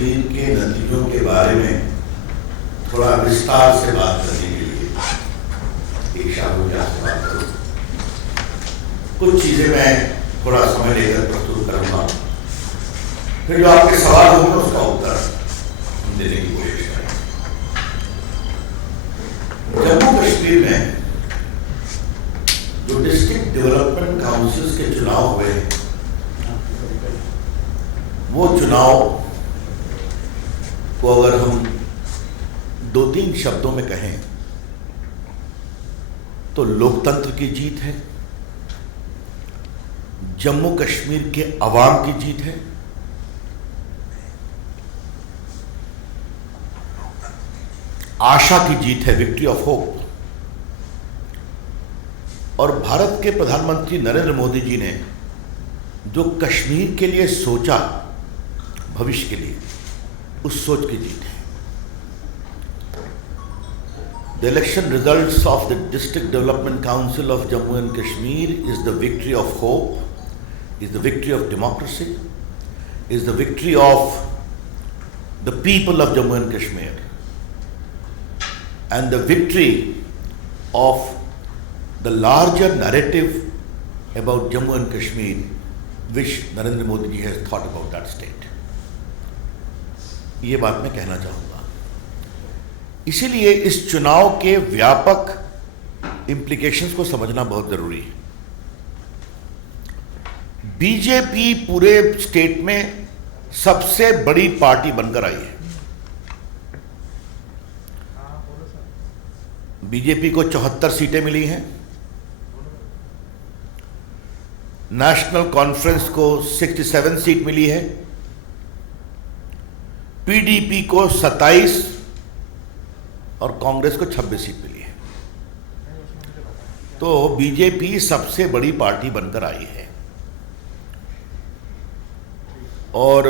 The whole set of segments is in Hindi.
कश्मीर के नतीजों के बारे में थोड़ा विस्तार से बात करने के लिए एक शाहरुख से बात करूँ। कुछ चीजें मैं थोड़ा समय लेकर प्रस्तुत करूंगा, फिर जो आपके सवाल होंगे उसका उत्तर हम देने की कोशिश करें। जम्मू कश्मीर में जो डिस्ट्रिक्ट डेवलपमेंट काउंसिल्स के चुनाव हुए हैं, वो चुनाव को अगर हम 2-3 शब्दों में कहें तो लोकतंत्र की जीत है, जम्मू कश्मीर के अवाम की जीत है, आशा की जीत है, विक्ट्री ऑफ होप। और भारत के प्रधानमंत्री नरेंद्र मोदी जी ने जो कश्मीर के लिए सोचा, भविष्य के लिए, उस सोच की जीत है। The election results of the District Development Council of Jammu and Kashmir is the victory of hope, is the victory of democracy, is the victory of the people of Jammu and Kashmir, and the victory of the larger narrative about Jammu and Kashmir, which Narendra Modi ji has thought about that state. ये बात मैं कहना चाहूँगा। इसीलिए इस चुनाव के व्यापक इम्प्लीकेशंस को समझना बहुत जरूरी है। बीजेपी पूरे स्टेट में सबसे बड़ी पार्टी बनकर आई है। बीजेपी को 74 सीटें मिली हैं, नेशनल कॉन्फ्रेंस को 67 सीट मिली है, पीडीपी को 27 और कांग्रेस को 26 सीट मिली है। तो बीजेपी सबसे बड़ी पार्टी बनकर आई है और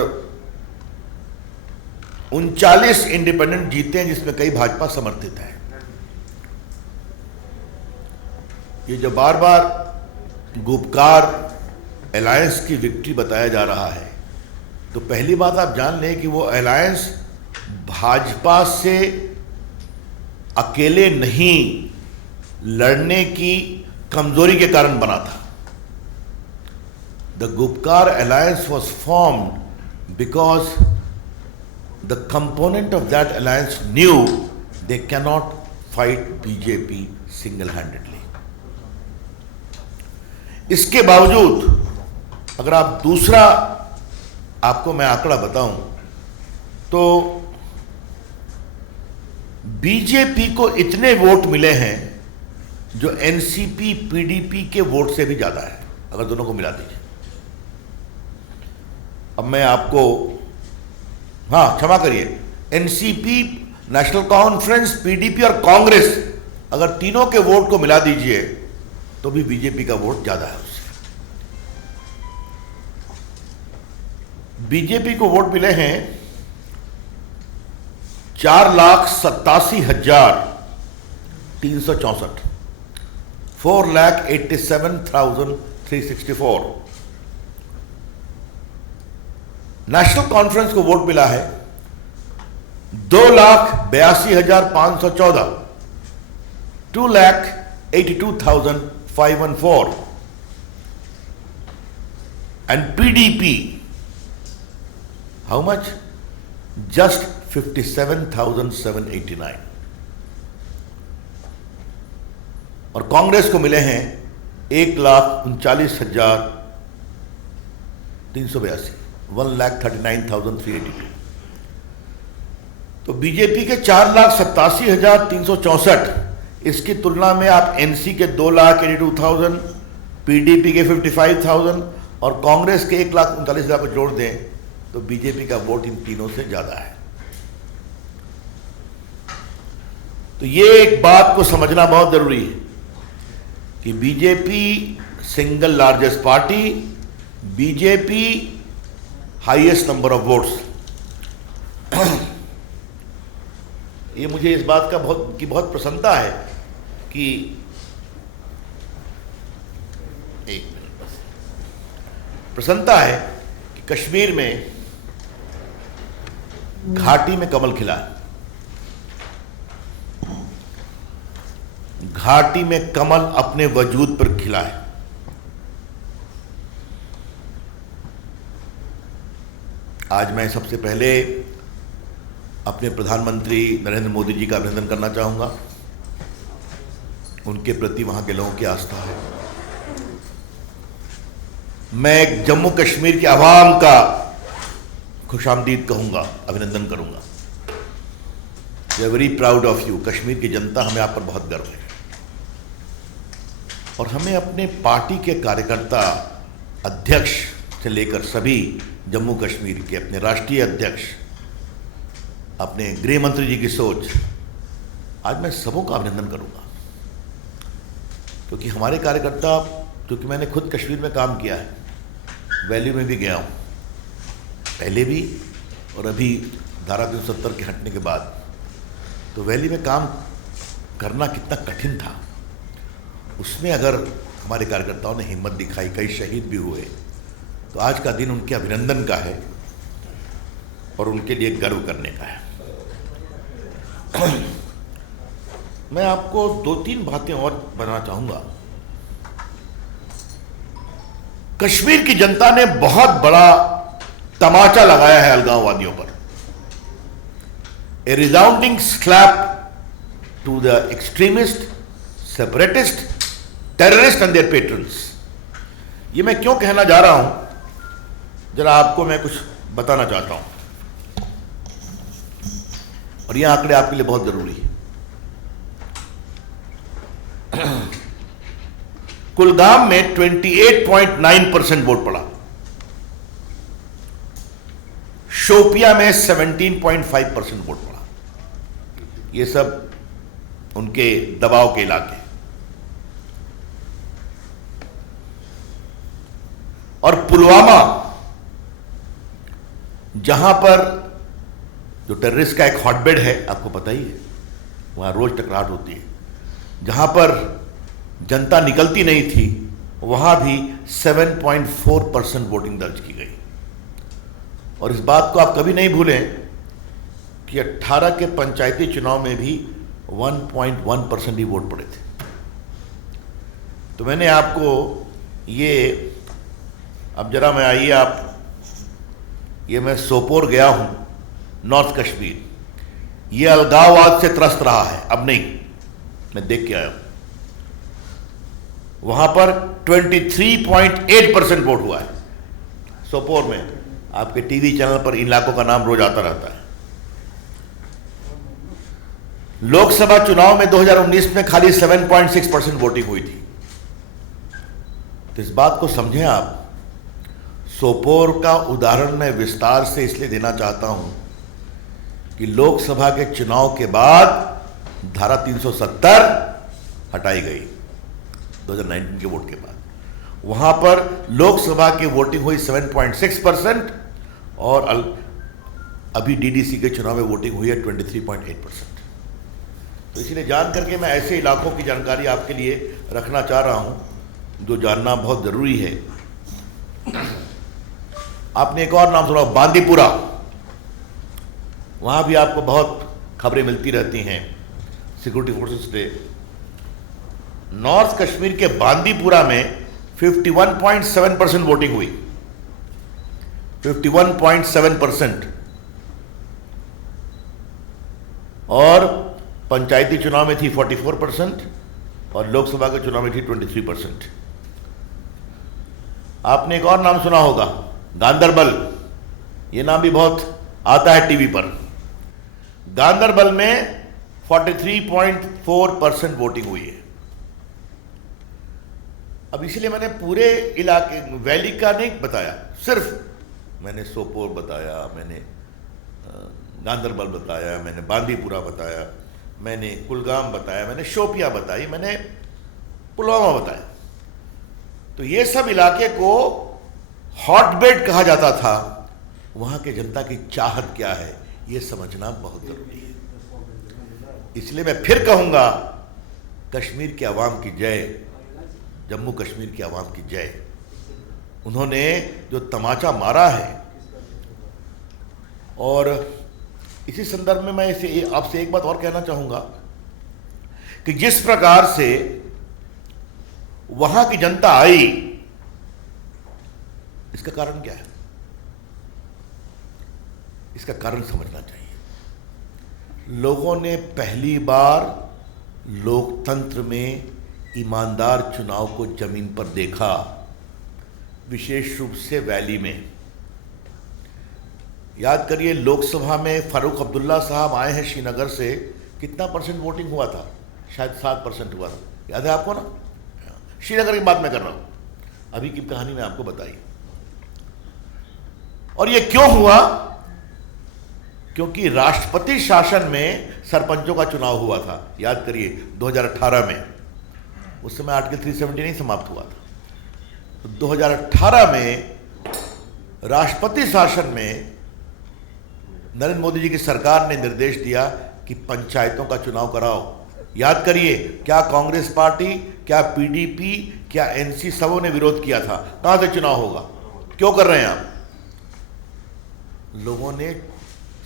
39 इंडिपेंडेंट जीते हैं, जिसमें कई भाजपा समर्थित हैं। ये जो बार बार गुपकार अलायंस की विक्ट्री बताया जा रहा है, तो पहली बात आप जान लें कि वो अलायंस भाजपा से अकेले नहीं लड़ने की कमजोरी के कारण बना था। The Gupkar alliance was formed because the component of that alliance new they cannot fight BJP single handedly. इसके बावजूद अगर आप दूसरा आपको मैं आंकड़ा बताऊं तो बीजेपी को इतने वोट मिले हैं जो एनसीपी पीडीपी के वोट से भी ज्यादा है, अगर दोनों को मिला दीजिए। अब मैं आपको, क्षमा करिए, एनसीपी, नेशनल कॉन्फ्रेंस, पीडीपी और कांग्रेस, अगर तीनों के वोट को मिला दीजिए तो भी बीजेपी का वोट ज्यादा है उससे। बीजेपी को वोट मिले हैं 4,87,364, 4,87,364। नेशनल कॉन्फ्रेंस को वोट मिला है 2,82,514, 2,82,514, and PDP, how much? Just 57,789। और कांग्रेस को मिले हैं 1,39,382, 1,39,382। तो बीजेपी के 4,87,364, इसकी तुलना में आप एनसी के 2,82,000, पीडीपी के 55,000 और कांग्रेस के 1,39,000 को जोड़ दें तो बीजेपी का वोट इन तीनों से ज्यादा है। तो ये एक बात को समझना बहुत जरूरी है कि BJP single largest party, BJP highest number of votes. ये मुझे इस बात का बहुत प्रसन्नता है कि एक मिनट बस, प्रसन्नता है कि कश्मीर में घाटी में कमल खिला है। घाटी में कमल अपने वजूद पर खिला है। आज मैं सबसे पहले अपने प्रधानमंत्री नरेंद्र मोदी जी का अभिनंदन करना चाहूँगा। उनके प्रति वहाँ के लोगों की आस्था है। मैं जम्मू कश्मीर के अवाम का खुशामदीद कहूँगा, अभिनंदन करूँगा। We are very proud of you. Kashmir की जनता, हमें आप पर बहुत गर्व है। और हमें अपने पार्टी के कार्यकर्ता, अध्यक्ष से लेकर सभी जम्मू कश्मीर के, अपने राष्ट्रीय अध्यक्ष, अपने गृह मंत्री जी की सोच, आज मैं सबों का अभिनंदन करूंगा। क्योंकि हमारे कार्यकर्ता, क्योंकि मैंने खुद कश्मीर में काम किया है, वैली में भी गया हूँ, पहले भी और अभी धारा 370 के हटने के बाद। तो वैली में काम करना कितना कठिन था, उसमें अगर हमारे कार्यकर्ताओं ने हिम्मत दिखाई, कई शहीद भी हुए, तो आज का दिन उनके अभिनंदन का है और उनके लिए गर्व करने का है। मैं आपको 2-3 बातें और बताना चाहूंगा। कश्मीर की जनता ने बहुत बड़ा तमाचा लगाया है अलगाववादियों पर। A resounding slap to the extremist, separatist, terrorist and their patrons. ये मैं क्यों कहना जा रहा हूं, जरा आपको मैं कुछ बताना चाहता हूं, और ये आंकड़े आपके लिए बहुत जरूरी है। कुलगाम में 28.9% वोट पड़ा, शोपिया में 17.5% वोट पड़ा। ये सब उनके दबाव के इलाके। और पुलवामा, जहां पर जो टेररिस्ट का एक हॉटबेड है, आपको पता ही है, वहां रोज टकराहट होती है, जहां पर जनता निकलती नहीं थी, वहां भी 7.4% वोटिंग दर्ज की गई। और इस बात को आप कभी नहीं भूलें कि 18 के पंचायती चुनाव में भी 1.1% ही वोट पड़े थे। तो मैंने आपको ये, अब जरा मैं आइए आप, ये मैं सोपोर गया हूं, नॉर्थ कश्मीर। ये अलगाववाद से त्रस्त रहा है, अब नहीं, मैं देख के आया हूं। वहां पर 23.8% वोट हुआ है सोपोर में। आपके टीवी चैनल पर इन इलाकों का नाम रोज आता रहता है। लोकसभा चुनाव में 2019 में खाली 7.6% वोटिंग हुई थी। तो इस बात को समझें आप। सोपोर का उदाहरण मैं विस्तार से इसलिए देना चाहता हूं कि लोकसभा के चुनाव के बाद धारा 370 हटाई गई 2019 के वोट के बाद। वहां पर लोकसभा की वोटिंग हुई 7.6% और अभी डीडीसी के चुनाव में वोटिंग हुई है 23.8%। तो इसलिए जान करके मैं ऐसे इलाकों की जानकारी आपके लिए रखना चाह रहा हूं जो जानना बहुत जरूरी है। आपने एक और नाम सुना, बांदीपुरा। वहां भी आपको बहुत खबरें मिलती रहती हैं सिक्योरिटी फोर्सेस से। नॉर्थ कश्मीर के बांदीपुरा में 51.7% वोटिंग हुई, 51.7%। और पंचायती चुनाव में थी 44% और लोकसभा के चुनाव में थी 23%। आपने एक और नाम सुना होगा, गांदरबल। ये नाम भी बहुत आता है टीवी पर। गांदरबल में 43.4% वोटिंग हुई है। अब इसलिए मैंने पूरे इलाके वैली का नहीं बताया, सिर्फ मैंने सोपोर बताया, मैंने गांदरबल बताया, मैंने बांदीपुरा बताया, मैंने कुलगाम बताया, मैंने शोपिया बताई, मैंने पुलवामा बताया। तो ये सब इलाके को हॉटबेड कहा जाता था। वहां के जनता की चाहत क्या है, ये समझना बहुत जरूरी है। इसलिए मैं फिर कहूंगा, कश्मीर के अवाम की जय, जम्मू कश्मीर के अवाम की जय। उन्होंने जो तमाचा मारा है, और इसी संदर्भ में मैं इसे आपसे एक बात और कहना चाहूंगा कि जिस प्रकार से वहां की जनता आई, इसका कारण क्या है? इसका कारण समझना चाहिए। लोगों ने पहली बार लोकतंत्र में ईमानदार चुनाव को जमीन पर देखा, विशेष रूप से वैली में। याद करिए, लोकसभा में फारूक अब्दुल्ला साहब आए हैं श्रीनगर से, कितना परसेंट वोटिंग हुआ था? शायद 7% हुआ था। याद है आपको ना? श्रीनगर की बात मैं कर रहा हूं, अभी की कहानी मैं आपको बताई। और ये क्यों हुआ? क्योंकि राष्ट्रपति शासन में सरपंचों का चुनाव हुआ था। याद करिए 2018 में, उस समय आर्टिकल 370 नहीं समाप्त हुआ था। तो 2018 में राष्ट्रपति शासन में नरेंद्र मोदी जी की सरकार ने निर्देश दिया कि पंचायतों का चुनाव कराओ। याद करिए, क्या कांग्रेस पार्टी, क्या पीडीपी, क्या एनसी, सबों ने विरोध किया था। कहां से चुनाव होगा? क्यों कर रहे हैं आप? लोगों ने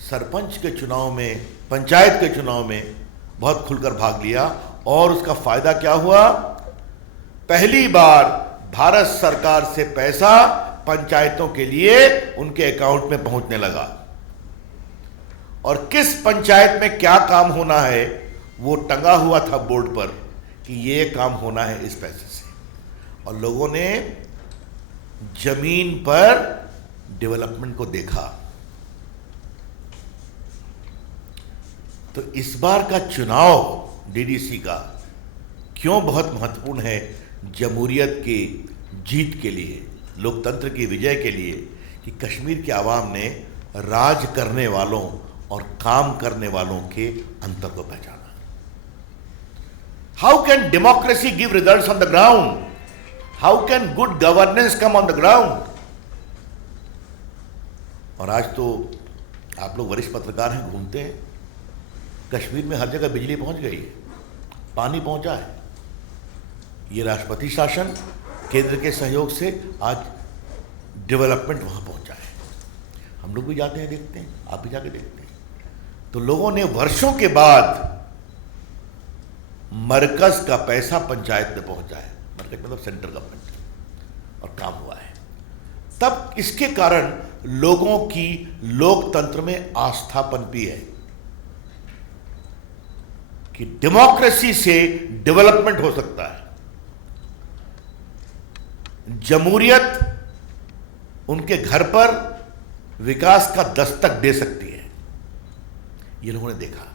सरपंच के चुनाव में, पंचायत के चुनाव में बहुत खुलकर भाग लिया और उसका फायदा क्या हुआ? पहली बार भारत सरकार से पैसा पंचायतों के लिए उनके अकाउंट में पहुंचने लगा। और किस पंचायत में क्या काम होना है वो टंगा हुआ था बोर्ड पर कि ये काम होना है इस पैसे से, और लोगों ने जमीन पर डेवलपमेंट को देखा। तो इस बार का चुनाव डीडीसी का क्यों बहुत महत्वपूर्ण है? जमहूरियत की जीत के लिए, लोकतंत्र की विजय के लिए, कि कश्मीर के आवाम ने राज करने वालों और काम करने वालों के अंतर को पहचाना। How can democracy give results on the ground? How can good governance come on the ground? और आज तो आप लोग वरिष्ठ पत्रकार हैं, घूमते हैं, कश्मीर में हर जगह बिजली पहुंच गई है, पानी पहुंचा है। ये राष्ट्रपति शासन, केंद्र के सहयोग से आज डेवलपमेंट वहां पहुंचा है। हम लोग भी जाते हैं, देखते हैं, आप भी जाके देखते हैं। तो लोगों ने वर्षों के बाद मरकज का पैसा पंचायत में पहुंचा है, मरकज मतलब सेंट्रल गवर्नमेंट, और काम हुआ है। तब इसके कारण लोगों की लोकतंत्र में आस्था पनपी है कि डेमोक्रेसी से डेवलपमेंट हो सकता है, जमहूरियत उनके घर पर विकास का दस्तक दे सकती है। ये लोगों ने देखा,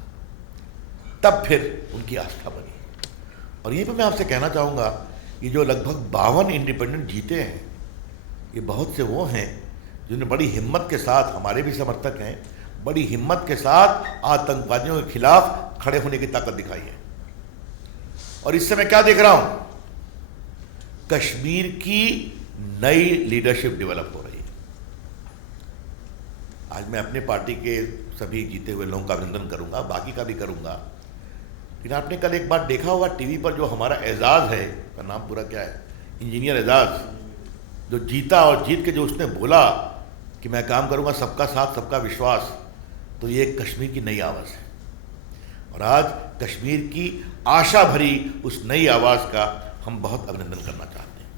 तब फिर उनकी आस्था बनी। और यहीं पर मैं आपसे कहना चाहूंगा, ये जो लगभग 52 इंडिपेंडेंट जीते हैं, ये बहुत से वो हैं जिन्होंने बड़ी हिम्मत के साथ, हमारे भी समर्थक हैं, बड़ी हिम्मत के साथ आतंकवादियों के खिलाफ खड़े होने की ताकत दिखाई है। और इससे मैं क्या देख रहा हूं? कश्मीर की नई लीडरशिप डेवलप हो रही है। आज मैं अपने पार्टी के सभी जीते हुए लोगों का अभिनंदन करूंगा, बाकी का भी करूंगा। लेकिन आपने कल एक बात देखा होगा टीवी पर, जो हमारा एजाज है, का नाम पूरा क्या है, इंजीनियर एजाज, जो जीता और जीत के जो उसने बोला कि मैं काम करूंगा सबका साथ सबका विश्वास, तो ये कश्मीर की नई आवाज़ है। और आज कश्मीर की आशा भरी उस नई आवाज़ का हम बहुत अभिनंदन करना चाहते हैं।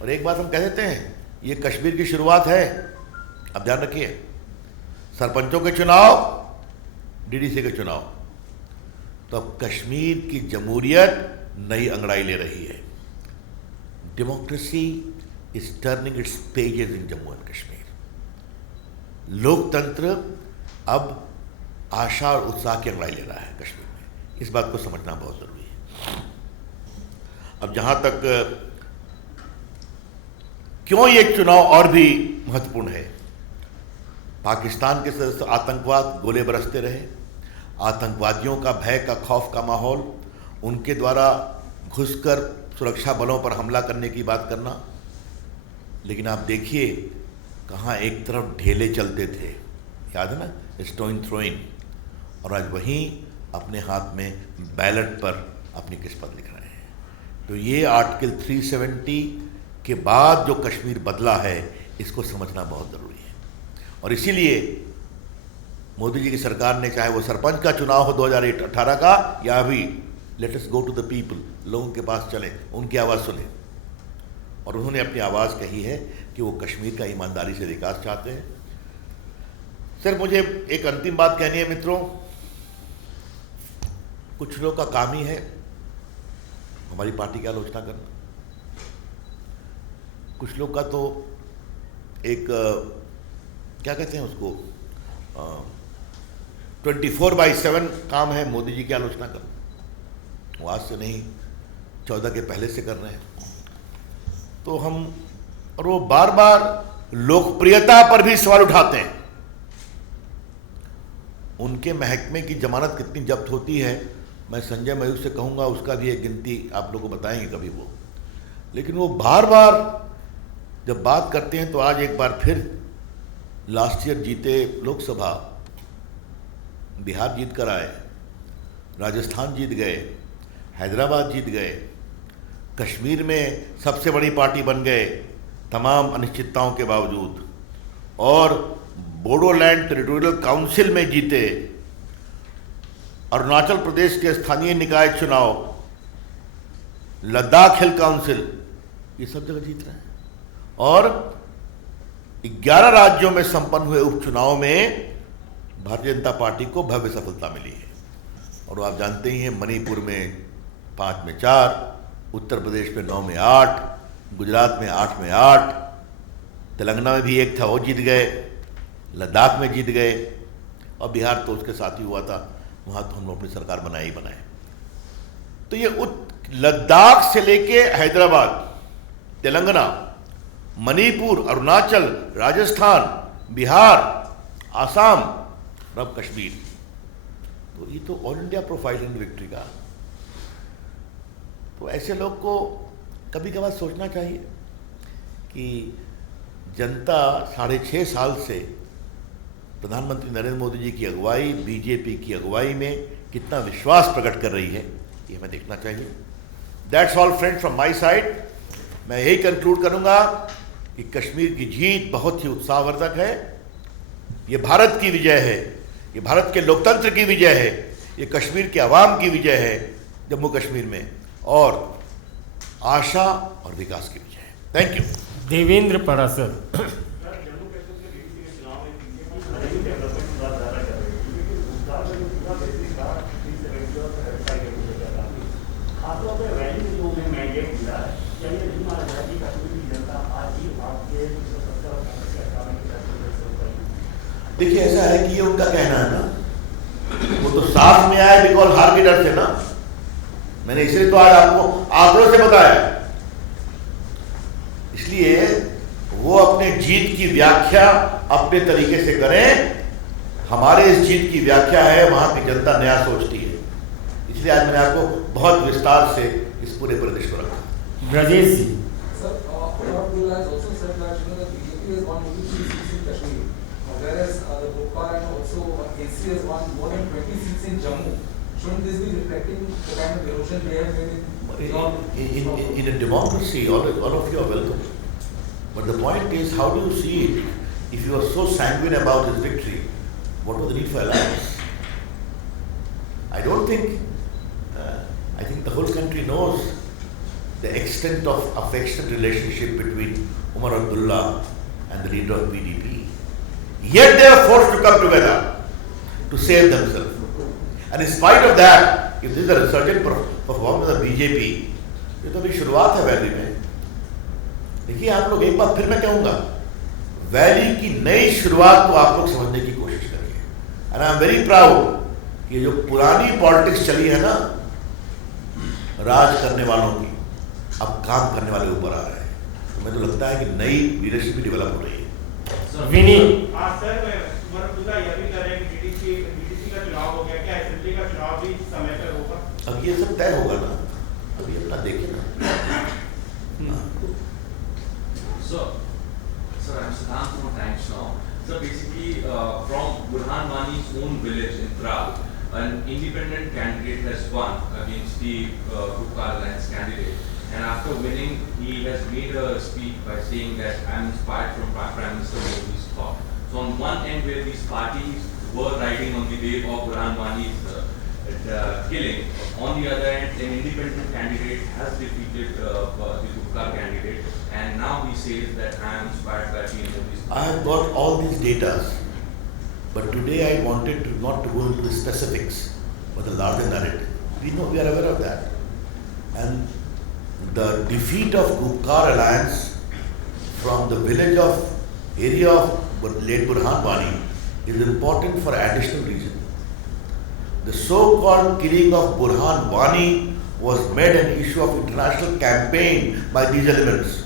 और एक बात हम कह देते हैं, ये कश्मीर की शुरुआत है। अब ध्यान रखिए, सरपंचों के चुनाव, डीडीसी के चुनाव, तो अब कश्मीर की जमहूरियत नई अंगड़ाई ले रही है। Democracy is turning it's pages in Jammu and Kashmir. लोकतंत्र अब आशा और उत्साह की अंगड़ाई ले रहा है कश्मीर में। इस बात को समझना बहुत जरूरी है। अब जहां तक क्यों ये चुनाव और भी महत्वपूर्ण है, पाकिस्तान के सदस्य आतंकवाद, गोले बरसते रहे, आतंकवादियों का भय का, खौफ का माहौल, उनके द्वारा घुसकर सुरक्षा बलों पर हमला करने की बात करना। लेकिन आप देखिए कहाँ एक तरफ ढेले चलते थे, याद है ना, स्टोन थ्रोइंग, और आज वहीं अपने हाथ में बैलेट पर अपनी किस्मत लिख रहे हैं। तो ये आर्टिकल 370 के बाद जो कश्मीर बदला है, इसको समझना बहुत ज़रूरी है। और इसीलिए मोदी जी की सरकार ने, चाहे वो सरपंच का चुनाव हो 2018 का, या अभी let us go to the people, लोगों के पास चलें, उनकी आवाज़ सुने। और उन्होंने अपनी आवाज़ कही है कि वो कश्मीर का ईमानदारी से विकास चाहते हैं। सर, मुझे एक अंतिम बात कहनी है मित्रों। कुछ लोग का काम ही है हमारी पार्टी की आलोचना करना। कुछ लोग का तो एक क्या कहते हैं उसको, 24/7 काम है मोदी जी की आलोचना करना। वो आज से नहीं, 14 के पहले से कर रहे हैं। तो हम, और वो बार बार लोकप्रियता पर भी सवाल उठाते हैं। उनके महकमे की जमानत कितनी जब्त होती है, मैं संजय मयूख से कहूँगा, उसका भी एक गिनती आप लोगों को बताएंगे कभी वो। लेकिन वो बार बार जब बात करते हैं तो आज एक बार फिर लास्ट ईयर जीते लोकसभा, बिहार जीत कर आए, राजस्थान जीत गए, हैदराबाद जीत गए, कश्मीर में सबसे बड़ी पार्टी बन गए तमाम अनिश्चितताओं के बावजूद, और बोडोलैंड टेरिटोरियल काउंसिल में जीते, अरुणाचल प्रदेश के स्थानीय निकाय चुनाव, लद्दाख हिल काउंसिल, ये सब जगह जीत रहे हैं। और 11 राज्यों में संपन्न हुए उपचुनाव में भारतीय जनता पार्टी को भव्य सफलता मिली है। और आप जानते ही हैं, मणिपुर में 5 में 4, उत्तर प्रदेश में 9 में 8, गुजरात में 8 में 8, तेलंगाना में भी एक था, वो जीत गए, लद्दाख में जीत गए, और बिहार तो उसके साथ ही हुआ था, वहाँ तो हम लोग अपनी सरकार बनाए ही बनाए। तो ये लद्दाख से लेके हैदराबाद, तेलंगाना, मणिपुर, अरुणाचल, राजस्थान, बिहार, आसाम, और अब कश्मीर, तो ये तो all India profile in victory का। तो ऐसे लोग को कभी कभार सोचना चाहिए कि जनता 6.5 साल से प्रधानमंत्री नरेंद्र मोदी जी की अगुवाई, बीजेपी की अगुवाई में कितना विश्वास प्रकट कर रही है, ये हमें देखना चाहिए। That's all friend from my side. मैं यही कंक्लूड करूंगा कि कश्मीर की जीत बहुत ही उत्साहवर्धक है। ये भारत की विजय है, ये भारत के लोकतंत्र की विजय है, ये कश्मीर के अवाम की विजय है जम्मू कश्मीर में, और आशा और विकास की विजय है। Thank you. देवेंद्र परासर। देखिए, ऐसा है कि ये उनका कहना है ना, वो तो साथ में आए बिकॉज हार के डर से ना। मैंने इसलिए तो आज आपको आंकड़ों से बताया, इसलिए वो अपने जीत की व्याख्या अपने तरीके से करें। हमारे इस जीत की व्याख्या है, वहां की जनता नया सोचती है, इसलिए आज मैंने आपको बहुत विस्तार से इस पूरे प्रदेश को रखा। ब्रजेश जी। Whereas the Bhopal and also AC has won more than 20 seats in Jammu. Shouldn't this be reflecting the kind of erosion they have made in a democracy? All of you are welcome. But the point is, how do you see it? If you are so sanguine about his victory, what was the need for alliance? I don't think. I think the whole country knows the extent of affectionate relationship between Umar Abdullah and the leader of PDP. Yet they are forced to come together to save themselves. And in spite of that, if this is a resurgent performance of BJP, ये तो अभी शुरुआत है वैली में। देखिए आप लोग, एक बार फिर मैं कहूँगा, वैली की नई शुरुआत को आप लोग समझने की कोशिश करिए। And I am very proud कि जो पुरानी पॉलिटिक्स चली है ना, राज करने वालों की, अब काम करने वाले ऊपर आ रहे हैं। तो मुझे तो लगता है कि नई लीडरशिप भी डेवलप हो रही है। विनीत। हाँ सर, उमर अब्दुल्ला यह भी कह रहे हैं कि डीडीसी का चुनाव हो गया, क्या असेंबली का चुनाव भी समय पर होगा? अब ये सब तय होगा ना, अभी अपना देखिए ना। Sir, I'm Siddhant from Thanks Now. So basically, from Burhan Wani's own village in Tral, an independent candidate has won against the Gupta Alliance candidate. And after winning, he has made a speech by saying that I'm inspired from Prime Minister Modi's thought. So on one end, where these parties were riding on the wave of Burhan Wani's killing. On the other hand, an independent candidate has defeated the Gupkar candidate, and now he says that I am inspired by PM Modi's. I have got all these data, but today I wanted to not to go into the specifics, but the larger narrative. We are aware of that. And the defeat of Gupkar alliance from the village of area of late Burhan Wani is important for additional reason. The so-called killing of Burhan Wani was made an issue of international campaign by these elements.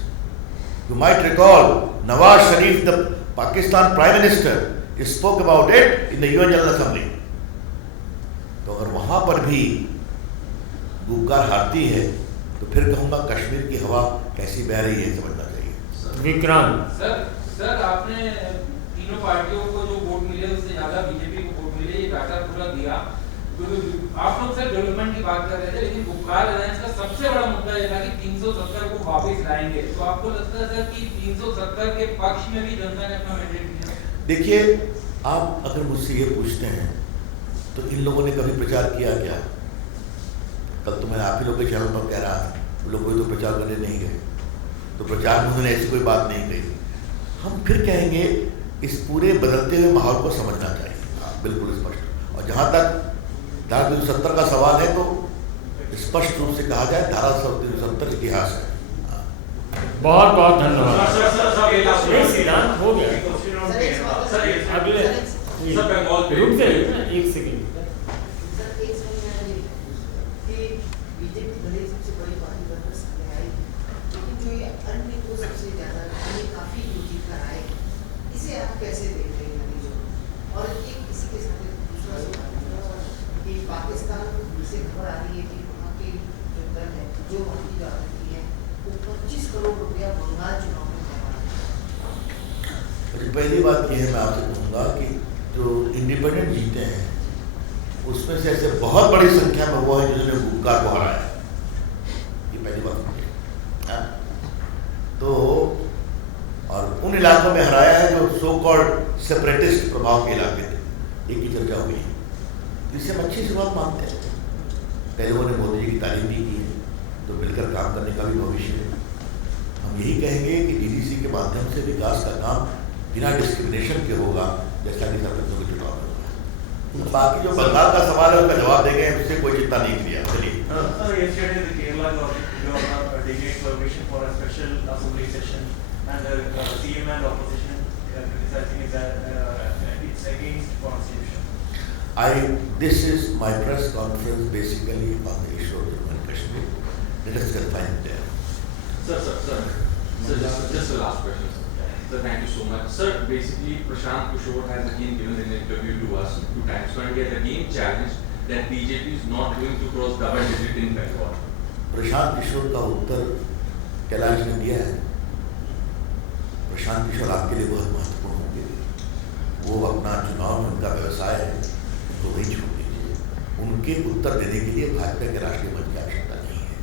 You might recall Nawaz Sharif, the Pakistan Prime Minister, spoke about it in the UN General Assembly. तो अगर वहाँ पर भी गुपकार हारती है तो फिर कहूँगा कश्मीर की हवा कैसी बह रही है समझना चाहिए। विक्रांत। सर आपने तीनों पार्टियों को जो वोट मिले उससे ज्यादा बीजेपी को वोट मिले, ये डाटा पूरा दिया। आप लोग सर डेवलपमेंट की बात कर रहे थे, लेकिन गुपकार अलायंस का सबसे बड़ा मुद्दा ये था कि 370 को वापस लाएंगे। तो आपको लगता है सर कि 370 के पक्ष में भी जनता ने अपना मैंडेट दिया? देखिए, आप अगर मुझसे ये पूछते हैं तो इन लोगों ने कभी प्रचार किया क्या? कल तो मैं आप ही लोगों के चैनल पर कह रहा था, वो लोग कोई तो प्रचार करने नहीं गए, तो प्रचार में उन्होंने ऐसी कोई बात नहीं कही। हम फिर कहेंगे इस पूरे बदलते हुए माहौल को समझना चाहिए, बिल्कुल स्पष्ट। और जहाँ तक धारा 370 का सवाल है तो स्पष्ट रूप से कहा जाए धारा 370 इतिहास है। बहुत बहुत धन्यवाद। सर सिद्धांत हो गया। अगले रुक जाइए ना एक सेकंड। कैसे देख रहे हैं और एक इसी के साथ दूसरा सवाल कि पाकिस्तान से खबर आ रही है कि वहाँ के जो दल है जो वहाँ की राजनीति है वो 25 करोड़ रुपया बंगाल चुनाव में अच्छा, पहली बात यह है, मैं आपसे कहूँगा कि जो इंडिपेंडेंट जीते हैं उसमें से ऐसे बहुत बड़ी संख्या में वो है जिन्होंने गुपकार को हराया, ये पहली बात। तो और उन इलाकों में हराया है जो सो कॉल्ड सेपरेटिस्ट प्रभाव के इलाके थे, एक की चर्चा हुई है, जिससे हम अच्छी शुरुआत मानते हैं। कई लोगों ने मोदी जी की तारीफ भी की है, तो मिलकर काम करने का भी भविष्य है। हम यही कहेंगे कि डीडीसी के माध्यम से विकास का काम बिना डिस्क्रिमिनेशन के होगा, जैसा कि सरपंचों के चुनाव में होगा। तो बाकी जो बंगाल का सवाल है उसका जवाब देंगे, उससे कोई चिंता नहीं किया। चलिए and the CM and opposition criticizing is that it's against constitution. This is my press conference basically on the issue of Jammu and Kashmir. Let us confine it there. Sir, just the last question. Sir, thank you so much. Sir, basically Prashant Kishore has again given an interview to us 2 times, so and he has again challenged that BJP is not going to cross double digit in Bengal. Prashant Kishor का उत्तर कैलाश ने दिया है। प्रशांत किशोर आपके लिए बहुत महत्वपूर्ण होंगे, वो अपना चुनाव में उनका व्यवसाय है, उनको वही छोड़ दीजिए। उनके उत्तर देने के लिए भाजपा के राष्ट्रीय मंच की आवश्यकता नहीं है।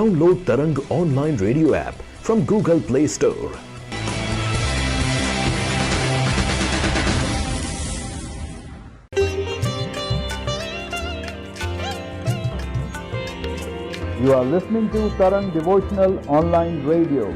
Download Tarang online radio app from Google Play Store. You are listening to Tarang Devotional Online Radio.